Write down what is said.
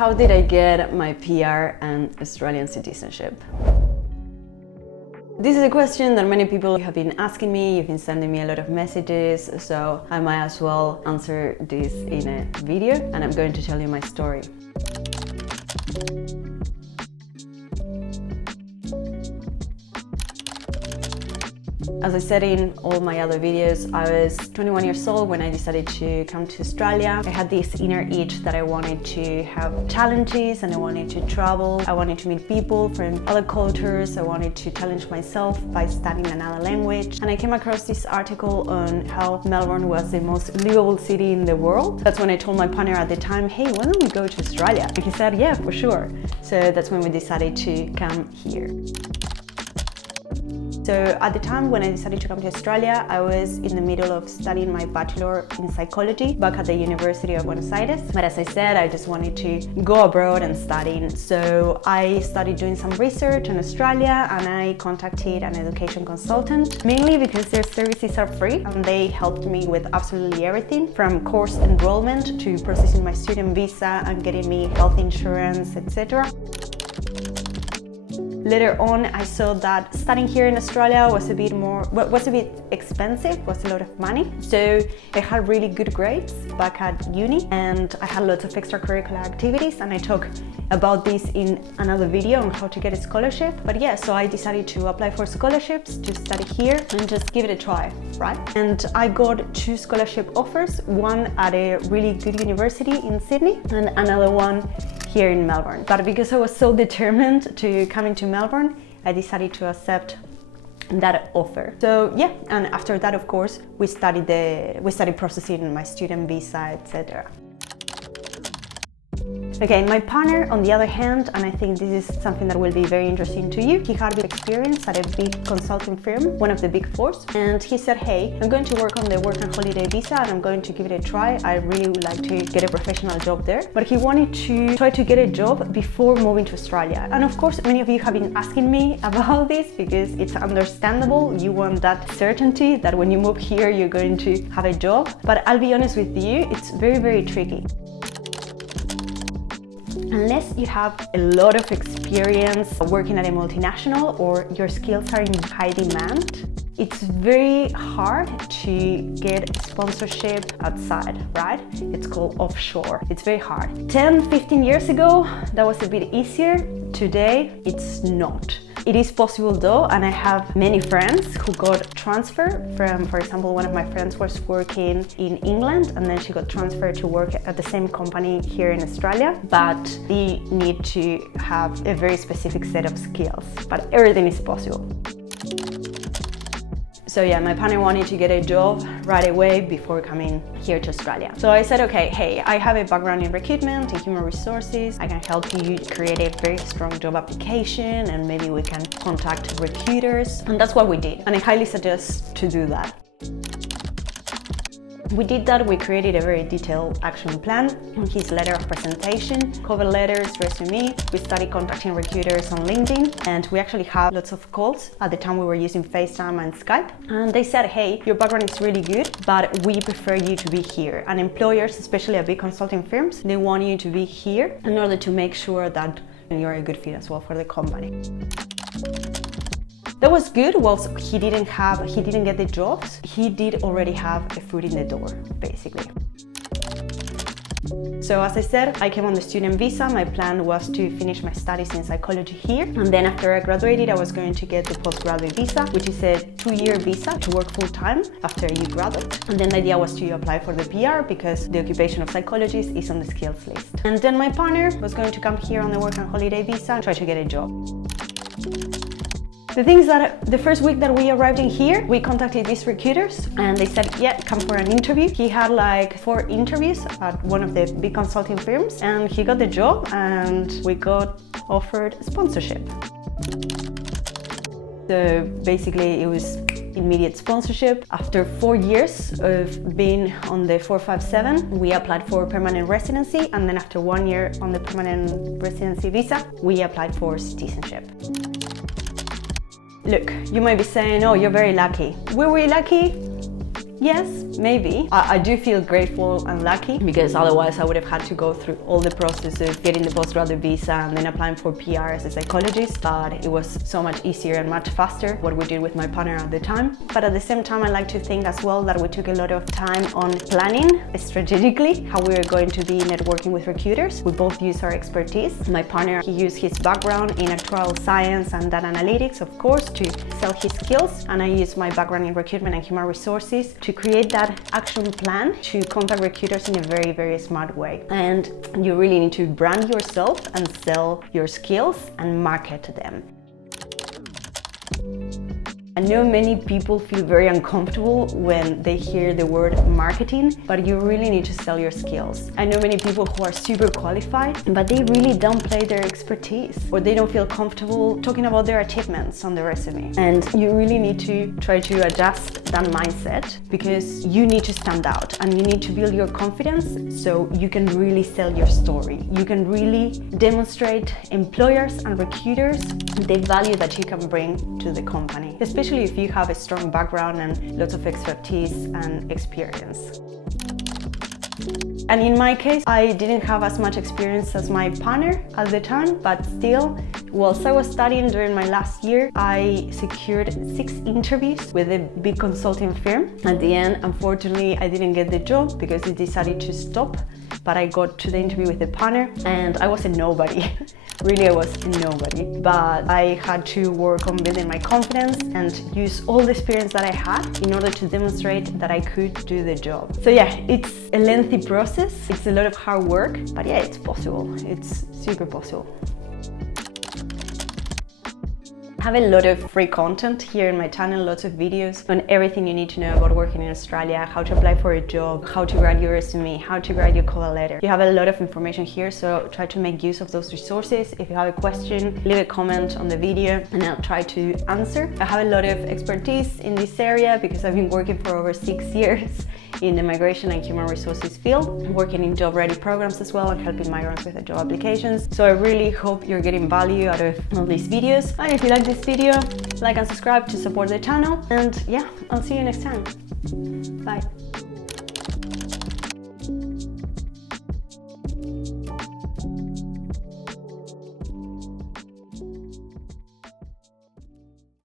How did I get my PR and Australian citizenship? This is a question that many people have been asking me. You've been sending me a lot of messages, so I might as well answer this in a video, and I'm going to tell you my story. As I said in all my other videos, I was 21 years old when I decided to come to Australia. I had this inner itch that I wanted to have challenges and I wanted to travel. I wanted to meet people from other cultures. I wanted to challenge myself by studying another language. And I came across this article on how Melbourne was the most livable city in the world. That's when I told my partner at the time, hey, why don't we go to Australia? And he said, yeah, for sure. So that's when we decided to come here. So at the time when I decided to come to Australia, I was in the middle of studying my bachelor in psychology back at the University of Buenos Aires. But as I said, I just wanted to go abroad and study. So I started doing some research in Australia and I contacted an education consultant, mainly because their services are free and they helped me with absolutely everything from course enrollment to processing my student visa and getting me health insurance, etc. Later on, I saw that studying here in Australia was a bit expensive, was a lot of money. So I had really good grades back at uni and I had lots of extracurricular activities, and I talk about this in another video on how to get a scholarship. But yeah, so I decided to apply for scholarships to study here and just give it a try, right? And I got 2 scholarship offers, one at a really good university in Sydney and another one here in Melbourne. But because I was so determined to come into Melbourne, I decided to accept that offer. So yeah, and after that, of course, we started processing my student visa, etc. Okay, my partner, on the other hand, and I think this is something that will be very interesting to you, he had experience at a big consulting firm, one of the big 4s, and he said, hey, I'm going to work on the work and holiday visa and I'm going to give it a try. I really would like to get a professional job there. But he wanted to try to get a job before moving to Australia. And of course, many of you have been asking me about this because it's understandable. You want that certainty that when you move here, you're going to have a job. But I'll be honest with you, it's very, very tricky. Unless you have a lot of experience working at a multinational or your skills are in high demand, it's very hard to get sponsorship outside, right? It's called offshore. It's very hard. 10, 15 years ago, that was a bit easier. Today, it's not. It is possible though, and I have many friends who got transferred from, for example, one of my friends was working in England and then she got transferred to work at the same company here in Australia, but they need to have a very specific set of skills, but everything is possible. So yeah, my partner wanted to get a job right away before coming here to Australia. So I said, okay, hey, I have a background in recruitment, in human resources. I can help you create a very strong job application and maybe we can contact recruiters. And that's what we did. And I highly suggest to do that. We did that. We created a very detailed action plan, his letter of presentation, cover letters, resume. We started contacting recruiters on LinkedIn and we actually have lots of calls. At the time we were using FaceTime and Skype, and they said, hey, your background is really good, but we prefer you to be here. And employers, especially at big consulting firms, they want you to be here in order to make sure that you're a good fit as well for the company. That was good. Well, he didn't get the jobs. He did already have a foot in the door, basically. So as I said, I came on the student visa. My plan was to finish my studies in psychology here. And then after I graduated, I was going to get the postgraduate visa, which is a 2-year visa to work full-time after you graduate. And then the idea was to apply for the PR because the occupation of psychologist is on the skills list. And then my partner was going to come here on the work and holiday visa and try to get a job. The thing is that the first week that we arrived in here, we contacted these recruiters and they said, yeah, come for an interview. He had like 4 interviews at one of the big consulting firms and he got the job and we got offered sponsorship. So basically it was immediate sponsorship. After 4 years of being on the 457, we applied for permanent residency, and then after 1 year on the permanent residency visa, we applied for citizenship. Look, you might be saying, oh, you're very lucky. Were we lucky? Yes, maybe. I do feel grateful and lucky because otherwise I would have had to go through all the process of getting the postgraduate visa and then applying for PR as a psychologist, but it was so much easier and much faster what we did with my partner at the time. But at the same time, I like to think as well that we took a lot of time on planning strategically how we were going to be networking with recruiters. We both use our expertise. My partner, he used his background in actuarial science and data analytics, of course, to sell his skills, and I used my background in recruitment and human resources to create that action plan to contact recruiters in a very, very smart way. And you really need to brand yourself and sell your skills and market them. I know many people feel very uncomfortable when they hear the word marketing, but you really need to sell your skills. I know many people who are super qualified, but they really downplay their expertise, or they don't feel comfortable talking about their achievements on the resume. And you really need to try to adjust that mindset, because you need to stand out and you need to build your confidence so you can really sell your story. You can really demonstrate employers and recruiters the value that you can bring to the company, especially if you have a strong background and lots of expertise and experience. And in my case, I didn't have as much experience as my partner at the time, but still, whilst I was studying during my last year, I secured 6 interviews with a big consulting firm. At the end, unfortunately, I didn't get the job because it decided to stop, but I got to the interview with the partner and I was a nobody. Really, I was a nobody, but I had to work on building my confidence and use all the experience that I had in order to demonstrate that I could do the job. So yeah, it's a lengthy process, it's a lot of hard work, but yeah, it's possible, it's super possible. I have a lot of free content here in my channel, lots of videos on everything you need to know about working in Australia, how to apply for a job, how to write your resume, how to write your cover letter. You have a lot of information here, so try to make use of those resources. If you have a question, leave a comment on the video and I'll try to answer. I have a lot of expertise in this area because I've been working for over 6 years in the migration and human resources field, working in job-ready programs as well and helping migrants with their job applications. So I really hope you're getting value out of all these videos. And if you like this video, like and subscribe to support the channel. And yeah, I'll see you next time. Bye.